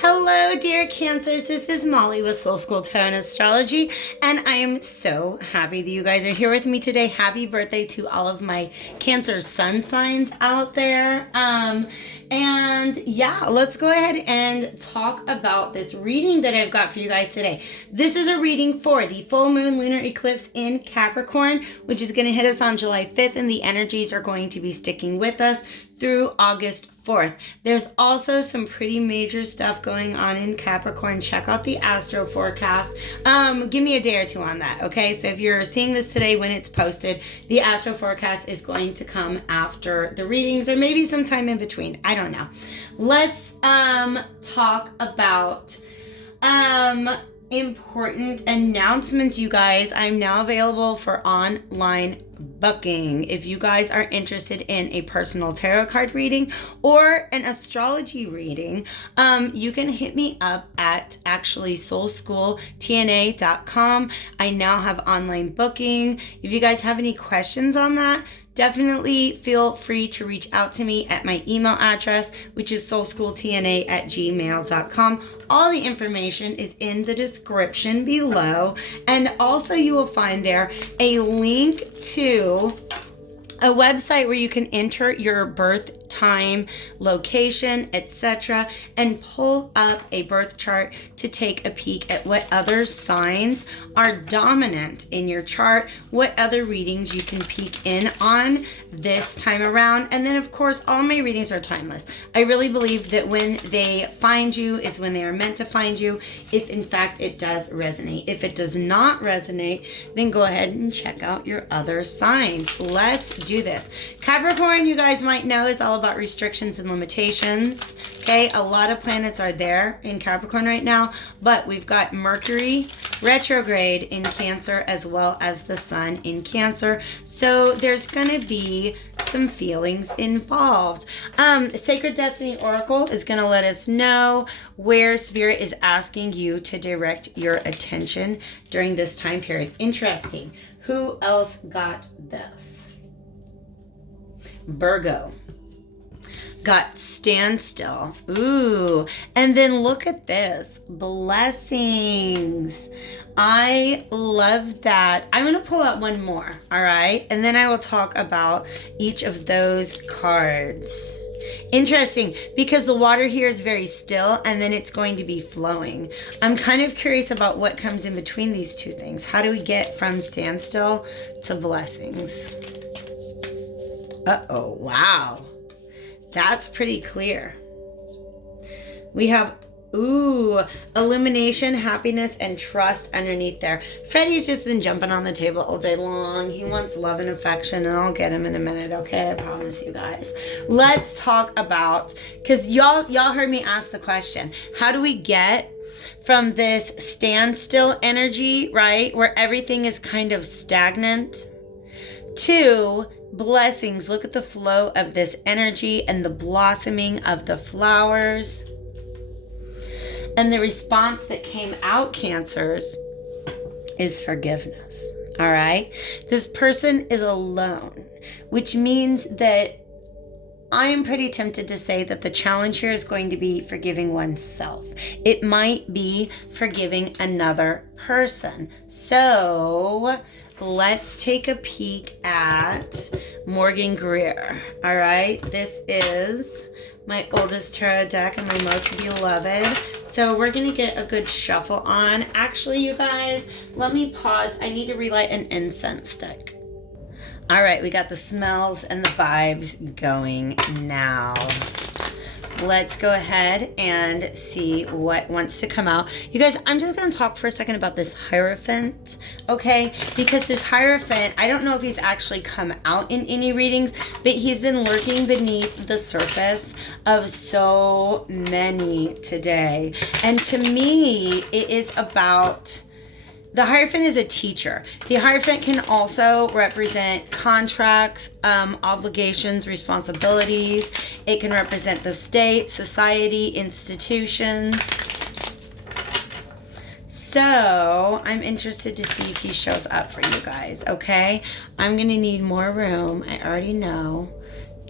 Hello, dear Cancers. This is Molly with Soul School Tarot and Astrology, and I am so happy that you guys are here with me today. Happy birthday to all of my Cancer sun signs out there. And yeah, let's go ahead and talk about this reading that I've got for you guys today. This is a reading for the full moon lunar eclipse in Capricorn, which is going to hit us on July 5th, and the energies are going to be sticking with us through August 4th. There's also some pretty major stuff going on in Capricorn. Check out the astro forecast. Give me a day or two on that, okay? So if you're seeing this today when it's posted, the astro forecast is going to come after the readings or maybe sometime in between. I don't know. Let's talk about important announcements, you guys. I'm now available for online booking. If you guys are interested in a personal tarot card reading or an astrology reading, you can hit me up at actually soulschooltna.com. I now have online booking. If you guys have any questions on that, definitely feel free to reach out to me at my email address, which is soulschooltna@gmail.com. All the information is in the description below. And also you will find there a link to a website where you can enter your birth time, location, etc., and pull up a birth chart to take a peek at what other signs are dominant in your chart, what other readings you can peek in on this time around. And then, of course, all my readings are timeless. I really believe that when they find you is when they are meant to find you, if in fact it does resonate. If it does not resonate, then go ahead and check out your other signs. Let's do this. Capricorn, you guys might know, is all about restrictions and limitations. Okay, a lot of planets are there in Capricorn right now, but we've got Mercury retrograde in Cancer as well as the Sun in Cancer, so there's going to be some feelings involved. Sacred Destiny Oracle is going to let us know where Spirit is asking you to direct your attention during this time period. Interesting. Who else got this? Virgo got standstill. Ooh. And then look at this. Blessings. I love that. I'm going to pull out one more. All right. And then I will talk about each of those cards. Interesting, because the water here is very still and then it's going to be flowing. I'm kind of curious about what comes in between these two things. How do we get from standstill to blessings? Uh-oh, wow. That's pretty clear. We have, illumination, happiness, and trust underneath there. Freddie's just been jumping on the table all day long. He wants love and affection, and I'll get him in a minute, okay? I promise you guys. Let's talk about, because y'all heard me ask the question, how do we get from this standstill energy, right, where everything is kind of stagnant, to blessings? Look at the flow of this energy and the blossoming of the flowers. And the response that came out, Cancers, is forgiveness. All right? This person is alone, which means that I am pretty tempted to say that the challenge here is going to be forgiving oneself. It might be forgiving another person. So let's take a peek at Morgan Greer. All right, this is my oldest tarot deck and my most beloved. So we're gonna get a good shuffle on. Actually, you guys, let me pause. I need to relight an incense stick. All right, we got the smells and the vibes going now. Let's go ahead and see what wants to come out. You guys, I'm just going to talk for a second about this Hierophant, okay? Because this Hierophant, I don't know if he's actually come out in any readings, but he's been lurking beneath the surface of so many today. And to me, it is about... The Hierophant is a teacher. The Hierophant can also represent contracts, obligations, responsibilities. It can represent the state, society, institutions. So I'm interested to see if he shows up for you guys, okay? I'm going to need more room. I already know.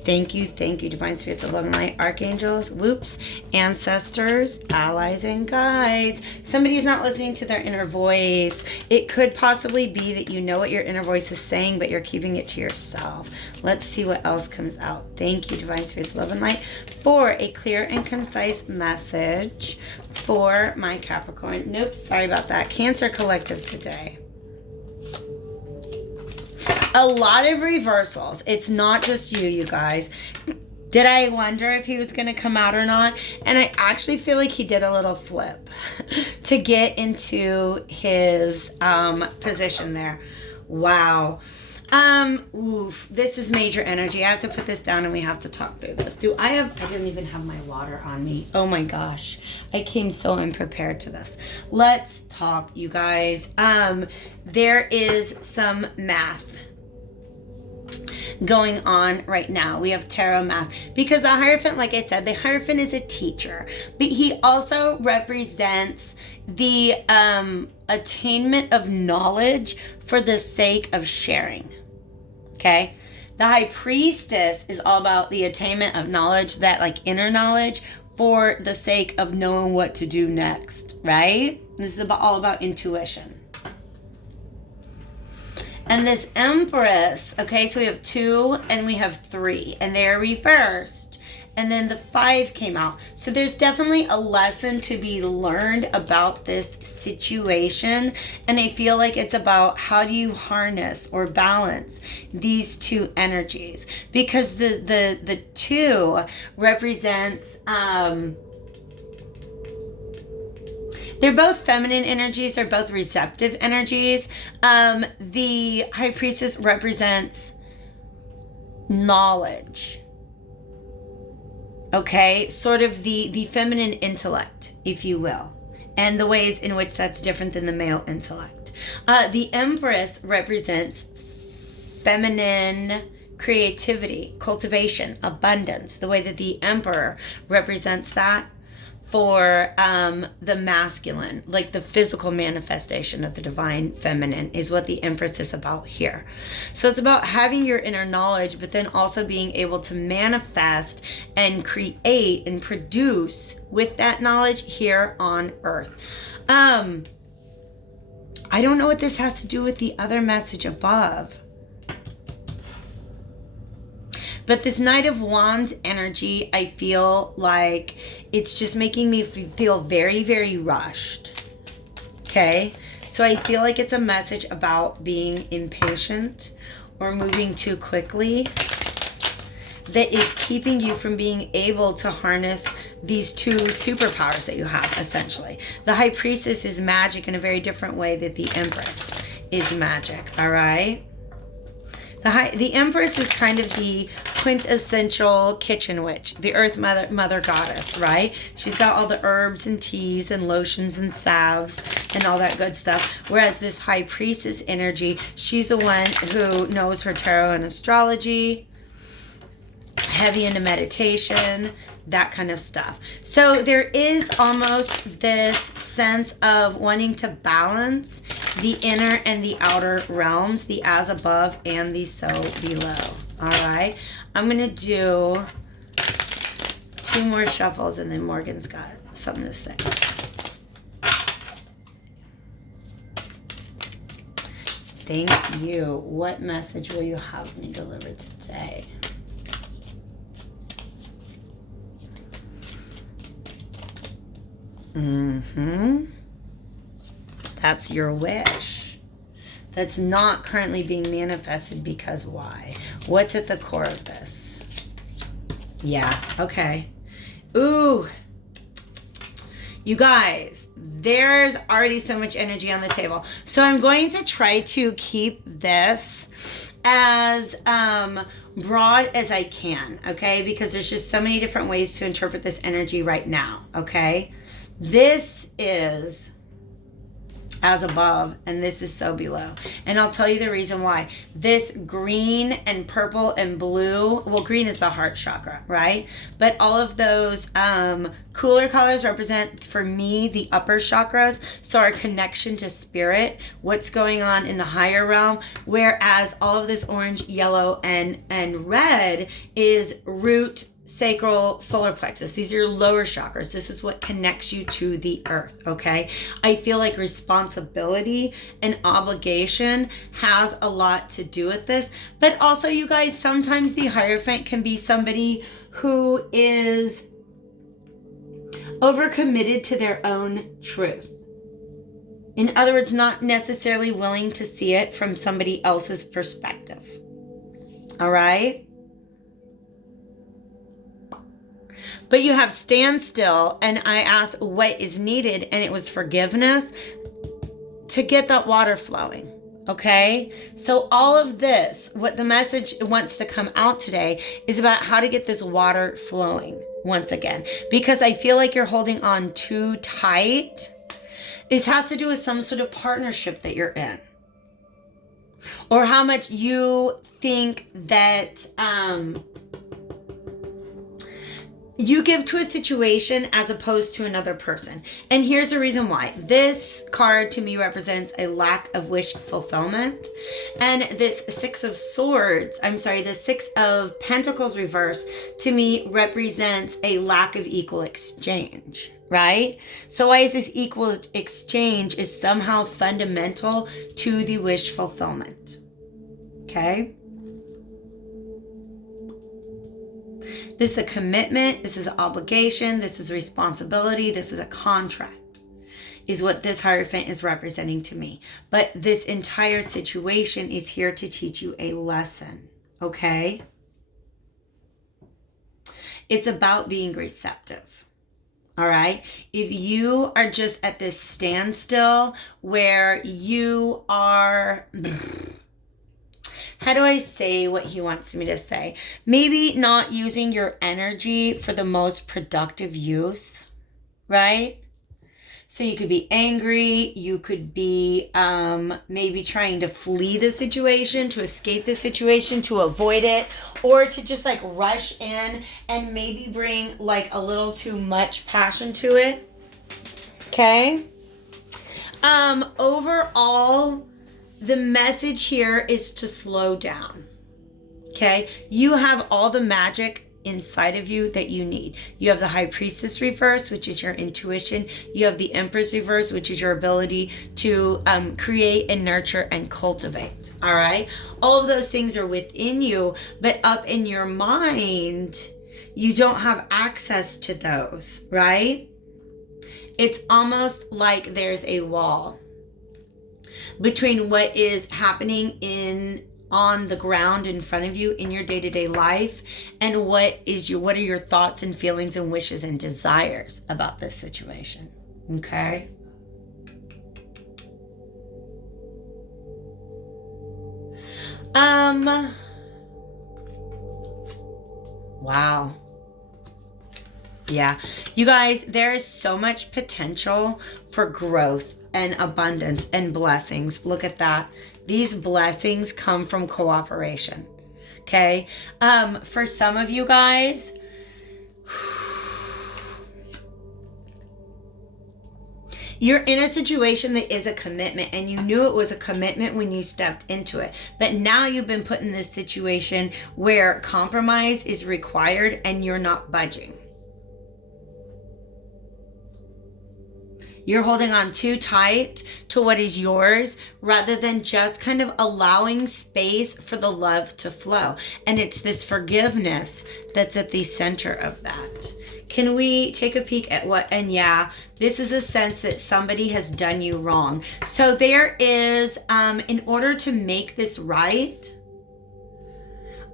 Thank you, divine spirits of love and light, archangels, whoops, ancestors, allies, and guides. Somebody's not listening to their inner voice. It could possibly be that you know what your inner voice is saying, but you're keeping it to yourself. Let's see what else comes out. Thank you, divine spirits of love and light, for a clear and concise message for my Capricorn. Nope, sorry about that. Cancer collective today. A lot of reversals. It's not just you guys. Did I wonder if he was going to come out or not? And I actually feel like he did a little flip to get into his position there. Wow. This is major energy. I have to put this down and we have to talk through this. I don't even have my water on me. Oh my gosh. I came so unprepared to this. Let's talk, you guys. There is some math going on right now. We have tarot math because the Hierophant, like I said, the Hierophant is a teacher, but he also represents the attainment of knowledge for the sake of sharing. Okay, the High Priestess is all about the attainment of knowledge, that like inner knowledge for the sake of knowing what to do next, right? This is all about intuition. And this Empress, okay, so we have 2 and we have 3, and they're reversed. And then the 5 came out. So there's definitely a lesson to be learned about this situation. And I feel like it's about how do you harness or balance these 2 energies. Because the 2 represents... they're both feminine energies. They're both receptive energies. The High Priestess represents knowledge. Okay? Sort of the feminine intellect, if you will. And the ways in which that's different than the male intellect. The Empress represents feminine creativity, cultivation, abundance. The way that the Emperor represents that for the masculine, like the physical manifestation of the divine feminine, is what the Empress is about here. So it's about having your inner knowledge, but then also being able to manifest and create and produce with that knowledge here on Earth. I don't know what this has to do with the other message above. But this Knight of Wands energy, I feel like it's just making me feel very, very rushed. Okay? So I feel like it's a message about being impatient or moving too quickly that is keeping you from being able to harness these 2 superpowers that you have, essentially. The High Priestess is magic in a very different way that the Empress is magic, all right? The Empress is kind of the quintessential kitchen witch, the earth mother goddess, right? She's got all the herbs and teas and lotions and salves and all that good stuff. Whereas this High Priestess energy, she's the one who knows her tarot and astrology, heavy into meditation, that kind of stuff. So there is almost this sense of wanting to balance the inner and the outer realms, the as above and the so below. All right. I'm going to do 2 more shuffles and then Morgan's got something to say. Thank you. What message will you have me deliver today? That's your wish. That's not currently being manifested because why? What's at the core of this? Yeah, okay. Ooh. You guys, there's already so much energy on the table. So I'm going to try to keep this as broad as I can, okay? Because there's just so many different ways to interpret this energy right now, okay? This is as above, and this is so below. And I'll tell you the reason why. This green and purple and blue, well, green is the heart chakra, right? But all of those cooler colors represent, for me, the upper chakras. So our connection to spirit, what's going on in the higher realm. Whereas all of this orange, yellow, and red is root, sacral, solar plexus. These are your lower chakras. This is what connects you to the earth, okay? I feel like responsibility and obligation has a lot to do with this. But also, you guys, sometimes the Hierophant can be somebody who is overcommitted to their own truth. In other words, not necessarily willing to see it from somebody else's perspective. All right? But you have standstill, and I asked what is needed, and it was forgiveness to get that water flowing, okay? So all of this, what the message wants to come out today is about how to get this water flowing once again, because I feel like you're holding on too tight. This has to do with some sort of partnership that you're in, or how much you think that you give to a situation as opposed to another person. And here's the reason why. This card to me represents a lack of wish fulfillment. And this the Six of Pentacles reverse to me represents a lack of equal exchange, right? So why is this equal exchange is somehow fundamental to the wish fulfillment, okay? This is a commitment, this is an obligation, this is responsibility, this is a contract, is what this Hierophant is representing to me. But this entire situation is here to teach you a lesson, okay? It's about being receptive, all right? If you are just at this standstill where you are... How do I say what he wants me to say? Maybe not using your energy for the most productive use, right? So you could be angry. You could be maybe trying to flee the situation, to escape the situation, to avoid it, or to just like rush in and maybe bring like a little too much passion to it. Okay? Overall, the message here is to slow down, okay? You have all the magic inside of you that you need. You have the High Priestess reverse, which is your intuition. You have the Empress reverse, which is your ability to create and nurture and cultivate, all right? All of those things are within you, but up in your mind, you don't have access to those, right? It's almost like there's a wall between what is happening on the ground in front of you in your day-to-day life and what are your thoughts and feelings and wishes and desires about this situation, okay? Wow. Yeah, you guys, there is so much potential for growth and abundance and blessings. Look at that. These blessings come from cooperation. Okay. For some of you guys, you're in a situation that is a commitment, and you knew it was a commitment when you stepped into it. But now you've been put in this situation where compromise is required and you're not budging. You're holding on too tight to what is yours rather than just kind of allowing space for the love to flow. And it's this forgiveness that's at the center of that. Can we take a peek at what, and yeah, this is a sense that somebody has done you wrong. So there is, in order to make this right,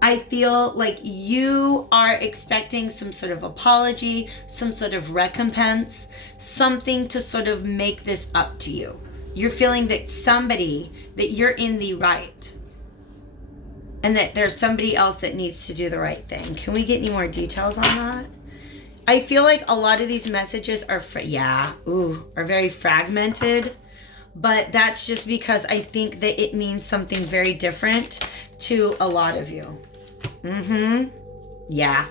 I feel like you are expecting some sort of apology, some sort of recompense, something to sort of make this up to you. You're feeling that that you're in the right, and that there's somebody else that needs to do the right thing. Can we get any more details on that? I feel like a lot of these messages are very fragmented, but that's just because I think that it means something very different to a lot of you. Yeah.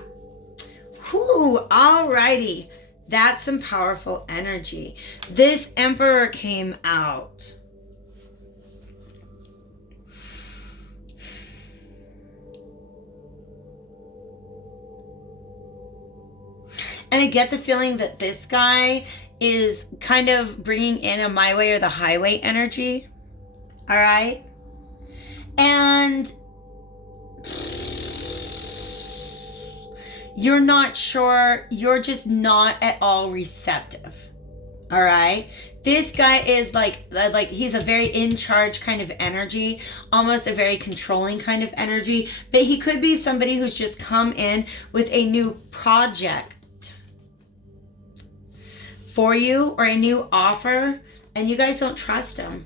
Whew, alrighty. That's some powerful energy. This Emperor came out. And I get the feeling that this guy is kind of bringing in a my way or the highway energy. All right. And you're not sure. You're just not at all receptive. All right. This guy is like he's a very in charge kind of energy, almost a very controlling kind of energy. But he could be somebody who's just come in with a new project for you or a new offer, and you guys don't trust him.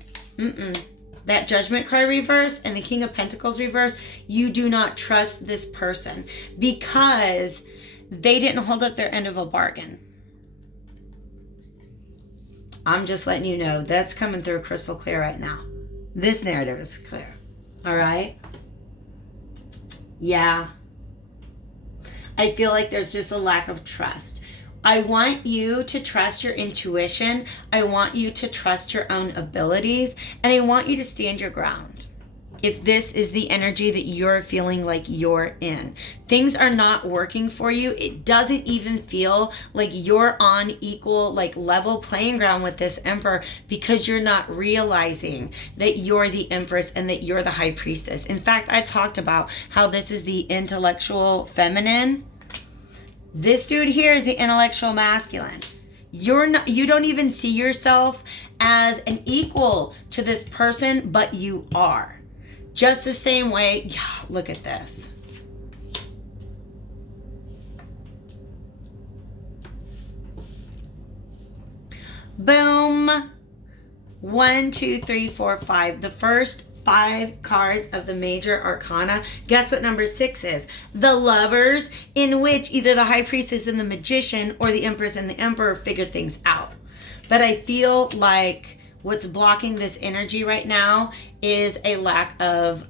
That Judgment card reverse and the King of Pentacles reverse, you do not trust this person because they didn't hold up their end of a bargain. I'm just letting you know that's coming through crystal clear right now. This narrative is clear. All right? Yeah. I feel like there's just a lack of trust. I want you to trust your intuition. I want you to trust your own abilities. And I want you to stand your ground. If this is the energy that you're feeling like you're in. Things are not working for you. It doesn't even feel like you're on equal, like level playing ground with this Emperor because you're not realizing that you're the Empress and that you're the High Priestess. In fact, I talked about how this is the intellectual feminine. This dude here is the intellectual masculine. You don't even see yourself as an equal to this person, but you are. Just the same way, yeah, look at this. Boom. 1, 2, 3, 4, 5. The first 5 cards of the major arcana. Guess what number 6 is? The Lovers, in which either the High Priestess and the Magician or the Empress and the Emperor figured things out. But I feel like what's blocking this energy right now is a lack of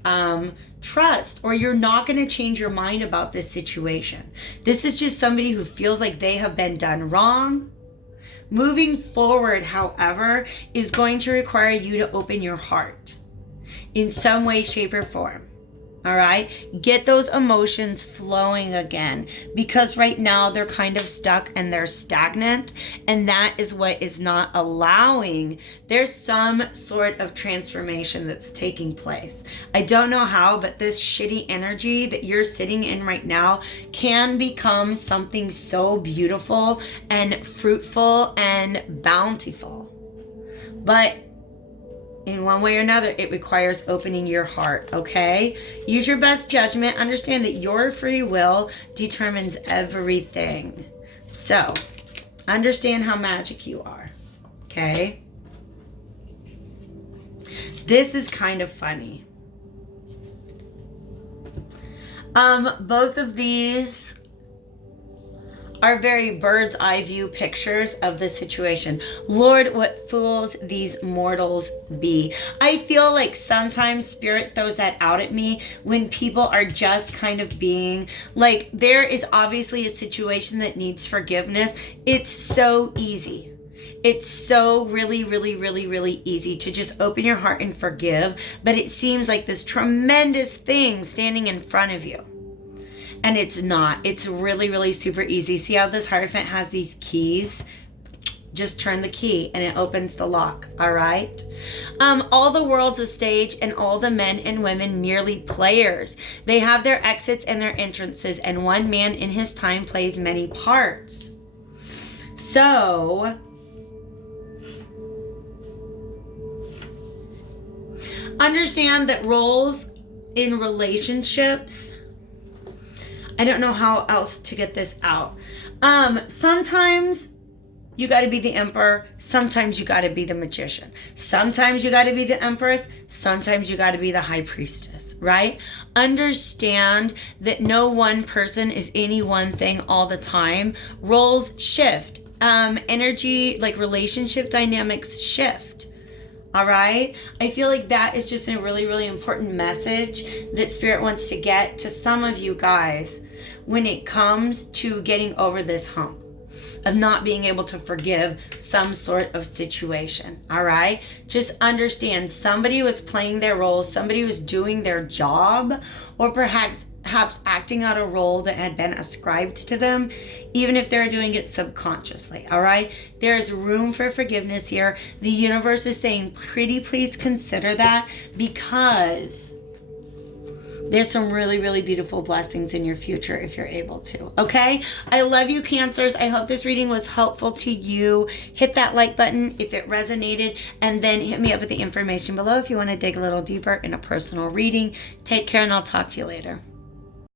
trust, or you're not going to change your mind about this situation. This is just somebody who feels like they have been done wrong. Moving forward, however, is going to require you to open your heart in some way, shape, or form. All right? Get those emotions flowing again, because right now they're kind of stuck and they're stagnant, and that is what is not allowing. There's some sort of transformation that's taking place. I don't know how, but this shitty energy that you're sitting in right now can become something so beautiful and fruitful and bountiful. But in one way or another, it requires opening your heart, okay? Use your best judgment. Understand that your free will determines everything. So, understand how magic you are, okay? This is kind of funny. Both of these are very bird's eye view pictures of the situation. Lord, what fools these mortals be. I feel like sometimes Spirit throws that out at me when people are just kind of being like, there is obviously a situation that needs forgiveness. It's so easy. It's so really, really, really, really easy to just open your heart and forgive. But it seems like this tremendous thing standing in front of you. And it's not. It's really, really super easy. See how this Hierophant has these keys? Just turn the key and it opens the lock. All right? All the world's a stage and all the men and women merely players. They have their exits and their entrances, and one man in his time plays many parts. So, understand that roles in relationships, I don't know how else to get this out. Sometimes you got to be the Emperor. Sometimes you got to be the Magician. Sometimes you got to be the Empress. Sometimes you got to be the High Priestess, right? Understand that no one person is any one thing all the time. Roles shift. Energy, like relationship dynamics shift. All right. I feel like that is just a really, really important message that Spirit wants to get to some of you guys when it comes to getting over this hump of not being able to forgive some sort of situation. All right. Just understand somebody was playing their role, somebody was doing their job, or perhaps acting out a role that had been ascribed to them, even if they're doing it subconsciously. All right. There's room for forgiveness here. The universe is saying, pretty please consider that, because there's some really, really beautiful blessings in your future if you're able to. Okay? I love you, Cancers. I hope this reading was helpful to you. Hit that like button if it resonated, and then hit me up with the information below if you want to dig a little deeper in a personal reading. Take care, and I'll talk to you later.